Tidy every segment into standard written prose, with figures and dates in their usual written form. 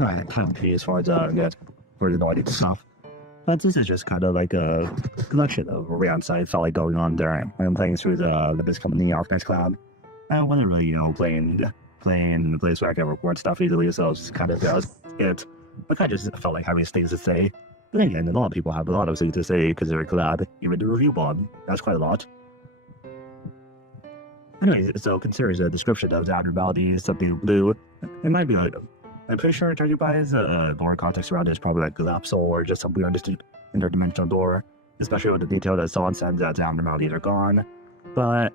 kind of pee as far as for the naughty stuff. But this is just kind of like a collection of rants I felt like going on there. I'm playing through the Biz Company Architects Collab. I wasn't really, playing the place where I can record stuff easily, so it's kind of it. I kind of just felt like having things to say. But again, a lot of people have a lot of things to say because they're a collab. Even the review blog, that's quite a lot. Anyway, so consider the description of the abnormality something blue. It might be like, I'm pretty sure judging by the more context around it, it's probably like collapsal or just some weird interdimensional door, especially with the detail that someone said that the abnormalities are gone. But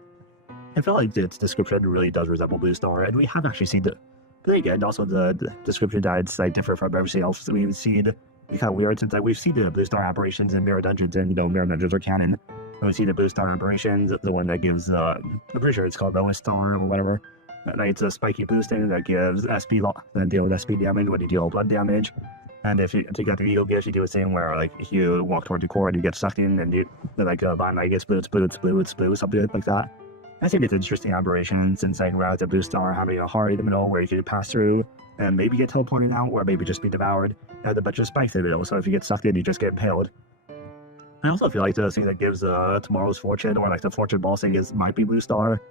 I felt like its description really does resemble Blue Star, and we have actually seen the. But again, also the description that's like different from everything else we've seen. It's kind of weird since like we've seen the Blue Star aberrations in Mirror Dungeons, and Mirror Dungeons are canon. And we see the Blue Star aberrations, the one that gives I'm pretty sure it's called Rowan Star or whatever. It's a spiky boosting that gives SP that deal with SP damage when you deal blood damage. And if you get the ego gifts, you do the same where like if you walk towards the core and you get sucked in and you like vine like it's blue, something like that. I think it's an interesting aberration since like rather than Blue Star having a heart in the middle where you can pass through and maybe get teleported out or maybe just be devoured. It has a bunch of spikes in the middle, so if you get sucked in, you just get impaled. I also feel like the thing that gives tomorrow's fortune or like the fortune ball thing might be Blue Star.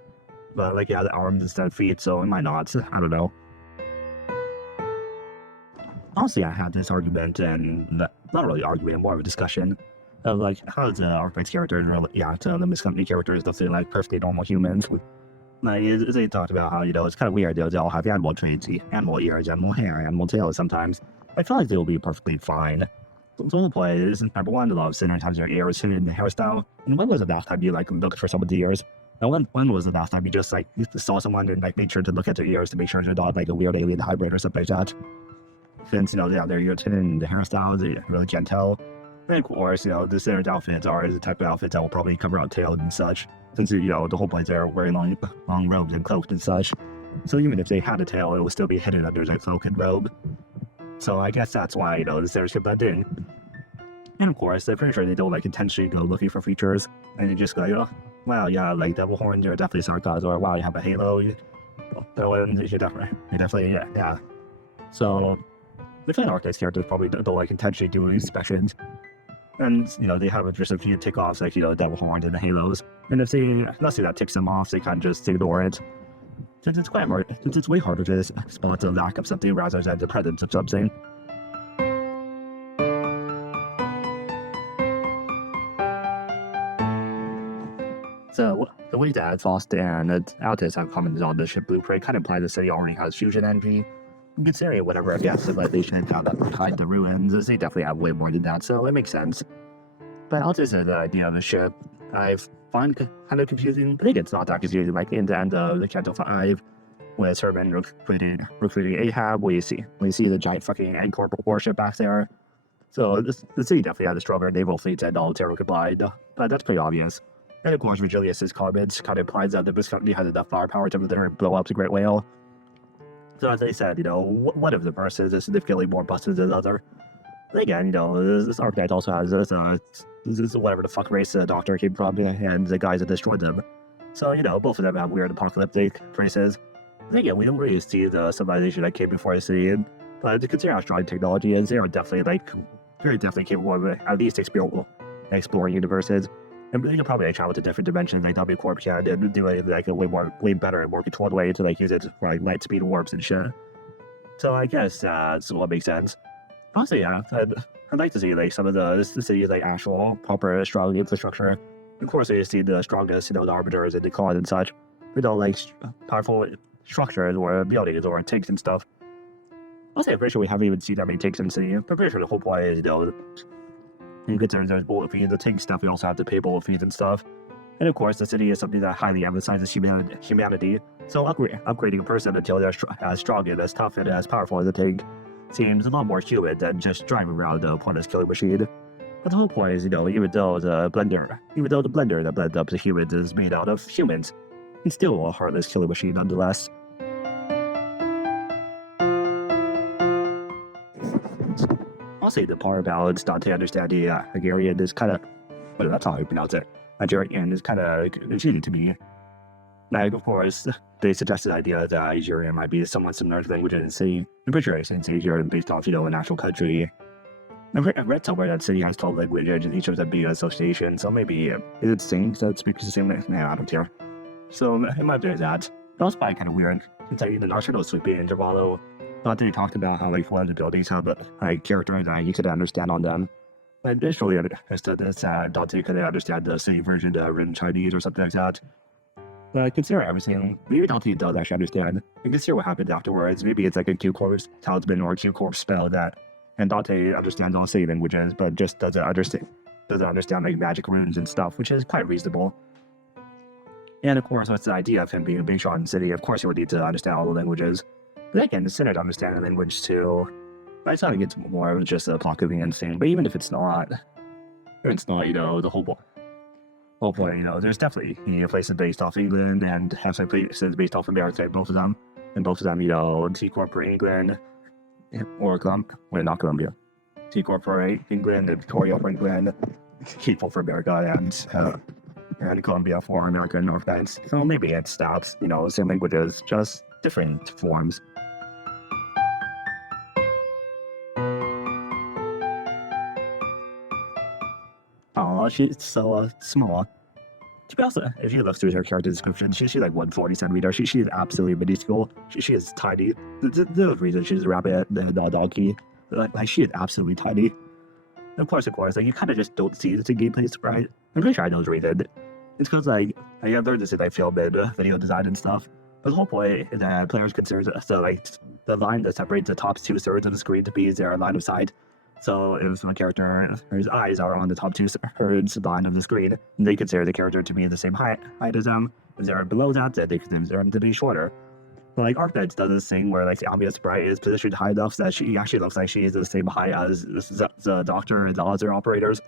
But like yeah, the arms instead of feet, so it might not. I don't know. Honestly, I had this argument, and not really argument, more of a discussion of like how the Architect's character and the Miss Company characters don't seem like perfectly normal humans. Like they talked about how it's kind of weird. They all have animal traits, animal ears, animal hair, animal tails. Sometimes I feel like they will be perfectly fine. So the play is number one, a lot of sometimes their ears hidden in the hairstyle. And when was the last time you like looked for someone's ears? And when was the last time you just like saw someone and like made sure to look at their ears to make sure they're not like a weird alien hybrid or something like that? Since they have their ears hidden in the hairstyles, you really can't tell. And of course, the standard outfits are the type of outfits that will probably cover out tails and such. Since the whole place are wearing long robes and cloaks and such. So even if they had a tail, it would still be hidden under their cloak and robe. So I guess that's why the stairs get blend in. And of course, I'm pretty sure they don't like intentionally go looking for features, and they just go, oh, wow, yeah, like devil horns are definitely sarcasm, or wow, you have a halo, you definitely, yeah. So the fan architect's characters probably don't like intentionally do inspections, and they have just a few tick offs like devil horns and the halos, and if let's say that ticks them off, they kind of just ignore it. Since it's quite hard, since it's way harder to spot the lack of something rather than the presence of something. So, the way that Faust and Altus have commented on the ship blueprint kind of implies the city already has fusion energy. Considering whatever civilization found out behind the ruins, they definitely have way more than that, so it makes sense. But Altus and the idea of the ship, I find kind of confusing. I think it's not that confusing, like in the end of the Canto 5, with Herman recruiting Ahab, we see the giant fucking Angkor warship back there. So the city definitely has a stronger naval fleet than all Terra combined, but that's pretty obvious. And of course, Virgilius' comments kind of implies that the Biz Company has enough firepower to literally blow up the Great Whale. So as they said, one of the verses is significantly more busted than the other. And again, this architect also has this whatever the fuck race the Doctor came from, and the guys that destroyed them. So, both of them have weird apocalyptic races. And again, we don't really see the civilization that came before the city, but to consider how strong technology is, they are definitely, very definitely capable of at least exploring universes. And you can probably travel to different dimensions like W Corp can and do it like a way better and more controlled way to use it for like light speed warps and shit. So I guess that's what makes sense. Honestly, yeah, I'd like to see some of the city's actual proper strong infrastructure. Of course, you see the strongest, the arbiters and the cons and such. Powerful structures or buildings or tanks and stuff. Honestly, I'm pretty sure we haven't even seen that many tanks in the city. I'm pretty sure the whole point is, in concerns there's bullet fees, the tank stuff, we also have to pay bullet fees and stuff. And of course, the city is something that highly emphasizes humanity. So upgrading a person until they're as strong and as tough and as powerful as a tank seems a lot more human than just driving around a pointless killing machine. But the whole point is, even though the blender that blends up the humans is made out of humans, it's still a heartless killing machine nonetheless. I'll say the power balance, Dante understanding Hungarian is kind of, that's how I pronounce it. Nigerian is kind of confusing to me. Like, of course, they suggested the idea that Asian might be somewhat similar to languages. I'm pretty sure since Asian based off, an actual country. I've read somewhere that city has 12 languages, and each of them being an association, so maybe is it saying that it speaks the same language? Nah, I don't care. So it might be that. That was probably kind of weird. It's like the National Sweeping Intervalo. Thought they talked about how like one of the buildings have like characters that you could understand on them. I initially understood this, thought you could understand the city version written Chinese or something like that. But consider everything. Maybe Dante does actually understand. And consider what happened afterwards. Maybe it's like a Q-Corps talisman or a Q-Corps spell that, and Dante understands all city languages, but just doesn't understand like magic runes and stuff, which is quite reasonable. And of course, what's the idea of him being a big shot in the city? Of course, he would need to understand all the languages. But again, it's centered to understand the language too. I thought it gets more of just a plot convenience thing. But even if it's not, the whole point, there's definitely places based off England and have some places based off America. Both of them, T Corp England or not Columbia. T Corp England and Victoria for England, People for America and Columbia for America and Northlands. So maybe it stops, same languages, just different forms. Oh, she's so small. To be honest, if you look through her character description, she's like 140 centimeters. She is absolutely minuscule. She is tiny. The reason she's a rabbit, the donkey, like she is absolutely tiny. And of course, like you kind of just don't see this in gameplay, right? I'm pretty sure I know the reason. It's because like I have learned this in like film and video design and stuff. But the whole point is that players consider the line that separates the top 2/3 of the screen to be their line of sight. So if my character's eyes are on the top 2/3 line of the screen, they consider the character to be the same height as them. If they're below that, then they consider them to be shorter. But like Arcknights does this thing where like the ambient sprite is positioned high enough that she actually looks like she is the same height as the doctor and the other operators.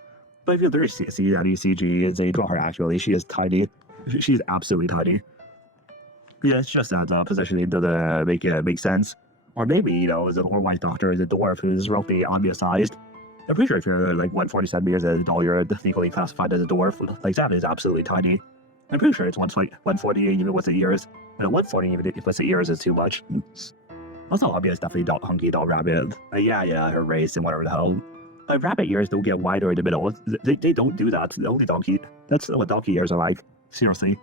But if you literally see that ECG, they draw her actually, she is tiny. She's absolutely tiny. Yeah, it's just that positioning doesn't make sense. Or maybe, the Lord White Doctor is a dwarf who's roughly obvious sized. I'm pretty sure if you're like 140 centimeters at all, you're legally classified as a dwarf. Like, that is absolutely tiny. I'm pretty sure it's 140 even with the ears. And 140 even with the ears is too much. Also, obvious, definitely hunky dog rabbit. Yeah, her race and whatever the hell. Like, rabbit ears don't get wider in the middle. They don't do that. Only donkey. That's what donkey ears are like. Seriously.